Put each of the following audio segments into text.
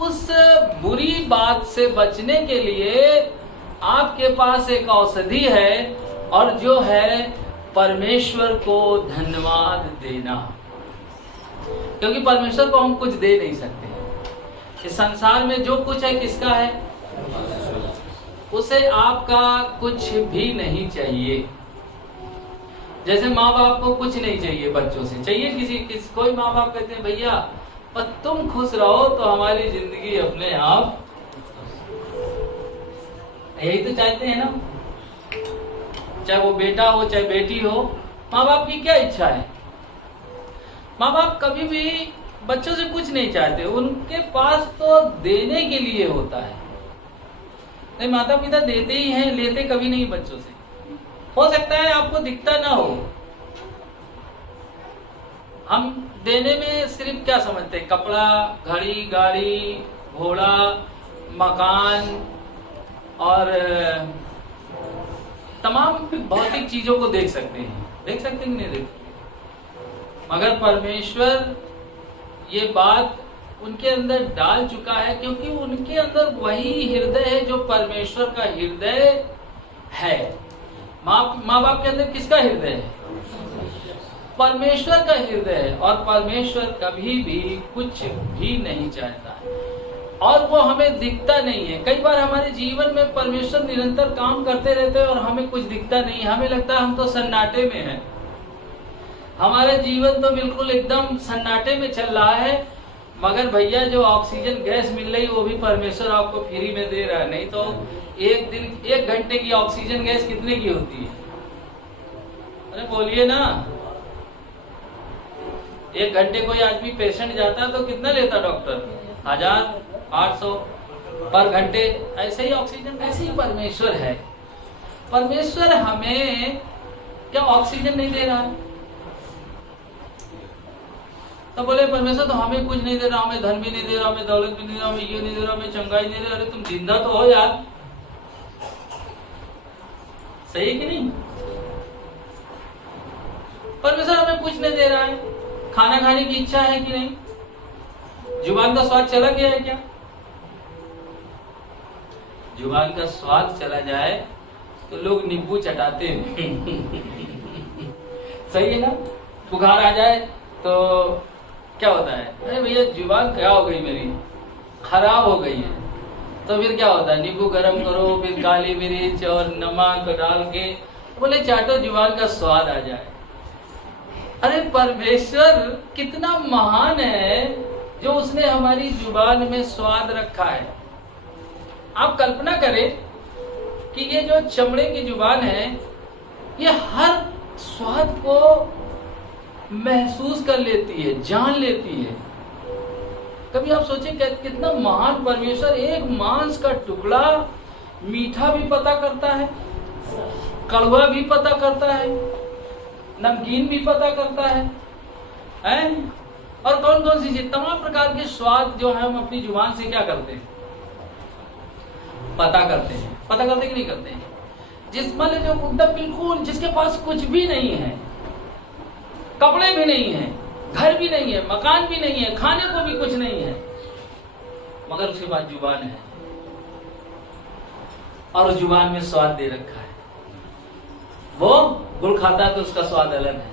उस बुरी बात से बचने के लिए आपके पास एक औषधि है, और जो है परमेश्वर को धन्यवाद देना। क्योंकि परमेश्वर को हम कुछ दे नहीं सकते। इस संसार में जो कुछ है किसका है? उसे आपका कुछ भी नहीं चाहिए। जैसे माँ बाप को कुछ नहीं चाहिए बच्चों से, चाहिए कोई माँ बाप कहते हैं भैया पर तुम खुश रहो तो हमारी जिंदगी अपने आप, यही तो चाहते हैं ना। चाहे वो बेटा हो चाहे बेटी हो, माँ बाप की क्या इच्छा है? माँ बाप कभी भी बच्चों से कुछ नहीं चाहते, उनके पास तो देने के लिए होता है। नहीं, माता पिता देते ही हैं, लेते कभी नहीं बच्चों से। हो सकता है आपको दिखता ना हो। हम देने में सिर्फ क्या समझते हैं? कपड़ा, घड़ी, गाड़ी, घोड़ा, मकान और तमाम भौतिक चीजों को देख सकते हैं। देख सकते हैं कि नहीं देख? मगर परमेश्वर ये बात उनके अंदर डाल चुका है, क्योंकि उनके अंदर वही हृदय है जो परमेश्वर का हृदय है। माँ बाप के अंदर किसका हृदय है? परमेश्वर का हृदय है। और परमेश्वर कभी भी कुछ भी नहीं चाहता है, और वो हमें दिखता नहीं है। कई बार हमारे जीवन में परमेश्वर निरंतर काम करते रहते हैं और हमें कुछ दिखता नहीं है। हमें लगता है हम तो सन्नाटे में हैं, हमारा जीवन तो बिल्कुल एकदम सन्नाटे में चल रहा है। मगर भैया जो ऑक्सीजन गैस मिल रही वो भी परमेश्वर आपको फ्री में दे रहा है। नहीं तो एक घंटे की ऑक्सीजन गैस कितने की होती है? अरे बोलिए ना। एक घंटे कोई आदमी पेशेंट जाता है तो कितना लेता डॉक्टर? 1800 पर घंटे। ऐसे ही ऑक्सीजन, ऐसे ही परमेश्वर है। परमेश्वर हमें क्या ऑक्सीजन नहीं दे रहा है? तो बोले परमेश्वर तो हमें कुछ नहीं दे रहा, हमें धन भी नहीं दे रहा, हमें दौलत भी नहीं दे रहा, हमें ये नहीं दे रहा, हमें चंगाई नहीं दे रहा। अरे तुम जिंदा तो हो यार, सही है कि नहीं? परमेश्वर हमें कुछ नहीं दे रहा है। खाना खाने की इच्छा है कि नहीं? जुबान का स्वाद चला गया है क्या? जुबान का स्वाद चला जाए तो लोग नींबू चटाते हैं। सही है ना? बुखार आ जाए तो क्या होता है? अरे भैया जुबान क्या हो गई, मेरी खराब हो गई है। तो फिर क्या होता है? नींबू गरम करो, फिर काली मिर्च और नमक डाल के बोले चाटो, जुबान का स्वाद आ जाए। अरे परमेश्वर कितना महान है जो उसने हमारी जुबान में स्वाद रखा है। आप कल्पना करें कि ये जो चमड़े की जुबान है, ये हर स्वाद को महसूस कर लेती है, जान लेती है। कभी आप सोचिए कितना महान परमेश्वर। एक मांस का टुकड़ा मीठा भी पता करता है, कड़वा भी पता करता है, नमकीन भी पता करता है, हैं? और कौन कौन सी चीज, तमाम प्रकार के स्वाद जो है हम अपनी जुबान से क्या करते हैं? पता करते हैं। पता करते कि नहीं करते हैं? जिस मतलब जो एकदम बिल्कुल जिसके पास कुछ भी नहीं है, कपड़े भी नहीं है, घर भी नहीं है, मकान भी नहीं है, खाने को भी कुछ नहीं है, मगर उसके बाद जुबान है और जुबान में स्वाद दे रखा है। वो गुड़ खाता तो उसका स्वाद अलग है,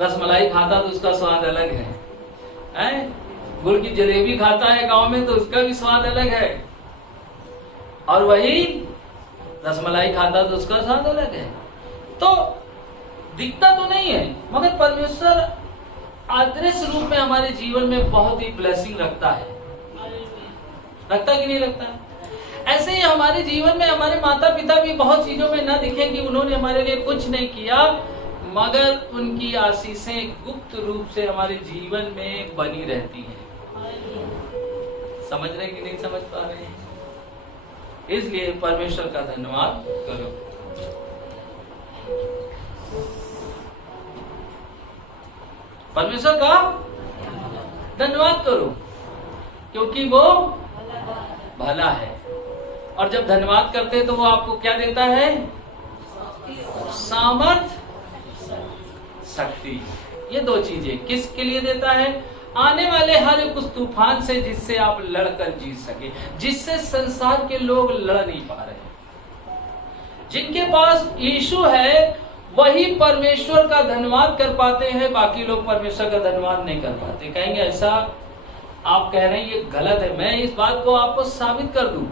रसमलाई खाता तो उसका स्वाद अलग है, गुड़ की जलेबी खाता है गांव में तो उसका भी स्वाद अलग है, और वही रसमलाई खाता तो उसका स्वाद अलग है। तो दिखता तो नहीं है, मगर परमेश्वर अदृश्य रूप में हमारे जीवन में बहुत ही ब्लेसिंग रखता है। लगता कि नहीं लगता? ऐसे ही हमारे जीवन में हमारे माता पिता भी बहुत चीजों में न दिखे कि उन्होंने हमारे लिए कुछ नहीं किया, मगर उनकी आशीषें गुप्त रूप से हमारे जीवन में बनी रहती हैं। समझ रहे कि नहीं समझ पा रहे हैं? इसलिए परमेश्वर का धन्यवाद करो। परमेश्वर का धन्यवाद करो, क्योंकि वो भला है। और जब धन्यवाद करते हैं तो वो आपको क्या देता है? सामर्थ, शक्ति। ये दो चीजें किसके लिए देता है? आने वाले हर एक उस तूफान से जिससे आप लड़कर जीत सके, जिससे संसार के लोग लड़ नहीं पा रहे। जिनके पास यीशु है वही परमेश्वर का धन्यवाद कर पाते हैं, बाकी लोग परमेश्वर का धन्यवाद नहीं कर पाते। कहेंगे ऐसा आप कह रहे हैं ये गलत है, मैं इस बात को आपको साबित कर दूं।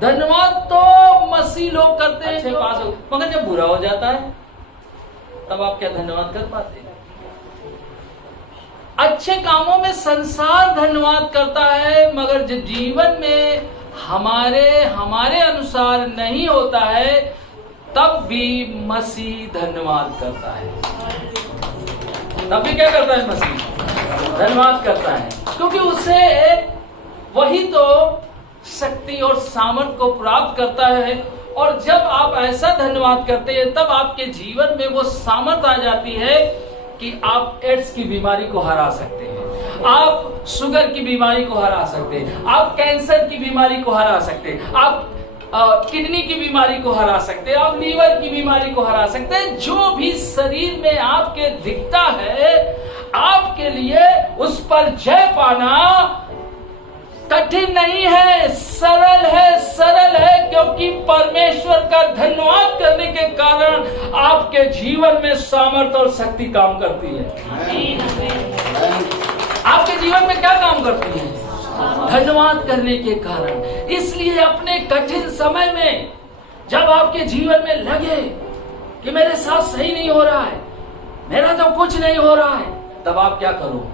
धन्यवाद तो मसीह लोग करते हैं अच्छे पास हो, मगर जब बुरा हो जाता है तब आप क्या धन्यवाद कर पाते हैं? अच्छे कामों में संसार धन्यवाद करता है, मगर जब जीवन में हमारे अनुसार नहीं होता है तब भी मसीह धन्यवाद करता है। तब भी क्या करता है? मसीह धन्यवाद करता है, क्योंकि उसे वही तो शक्ति और सामर्थ को प्राप्त करता है। और जब आप ऐसा धन्यवाद करते हैं तब आपके जीवन में वो सामर्थ आ जाती है कि आप एड्स की बीमारी को हरा सकते हैं, आप शुगर की बीमारी को हरा सकते हैं, आप कैंसर की बीमारी को हरा सकते हैं, आप किडनी की बीमारी को हरा सकते हैं, आप लीवर की बीमारी को हरा सकते हैं। जो भी शरीर में आपके दिखता है, आपके लिए उस पर जय पाना कठिन नहीं है, सरल है, क्योंकि परमेश्वर का धन्यवाद करने के कारण आपके जीवन में सामर्थ और शक्ति काम करती है। आपके जीवन में क्या काम करती है? धन्यवाद करने के कारण। इसलिए अपने कठिन समय में जब आपके जीवन में लगे कि मेरे साथ सही नहीं हो रहा है, मेरा तो कुछ नहीं हो रहा है, तब आप क्या करो?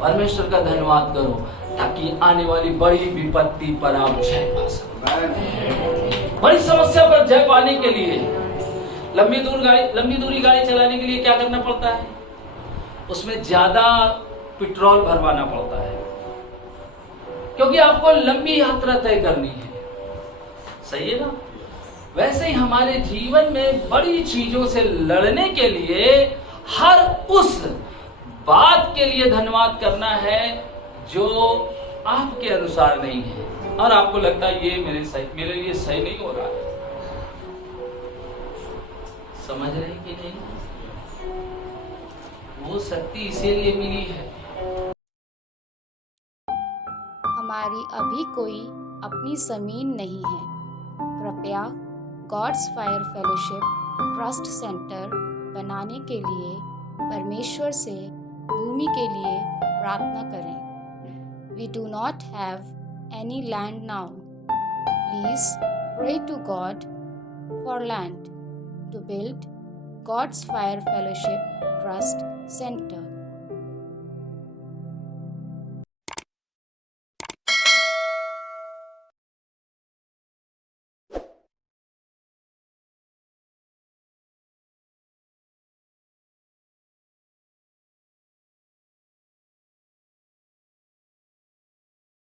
परमेश्वर का धन्यवाद करो, ताकि आने वाली बड़ी विपत्ति पर आप जय पा सको। बड़ी समस्या पर जय पाने के लिए लंबी दूरी गाड़ी चलाने के लिए क्या करना पड़ता है? उसमें ज्यादा पेट्रोल भरवाना पड़ता है, क्योंकि आपको लंबी यात्रा तय करनी है। सही है ना? वैसे ही हमारे जीवन में बड़ी चीजों से लड़ने के लिए हर उस बात के लिए धन्यवाद करना है जो आपके अनुसार नहीं है, और आपको लगता है ये मेरे लिए सही नहीं हो रहा है। समझ रहे कि नहीं? वो शक्ति इसीलिए मिली है। हमारी अभी कोई अपनी जमीन नहीं है। कृपया God's fire fellowship trust centre बनाने के लिए परमेश्वर से भूमि के लिए प्रार्थना करें। We do not have any land now. Please pray to God for land to build God's Fire Fellowship Trust Center.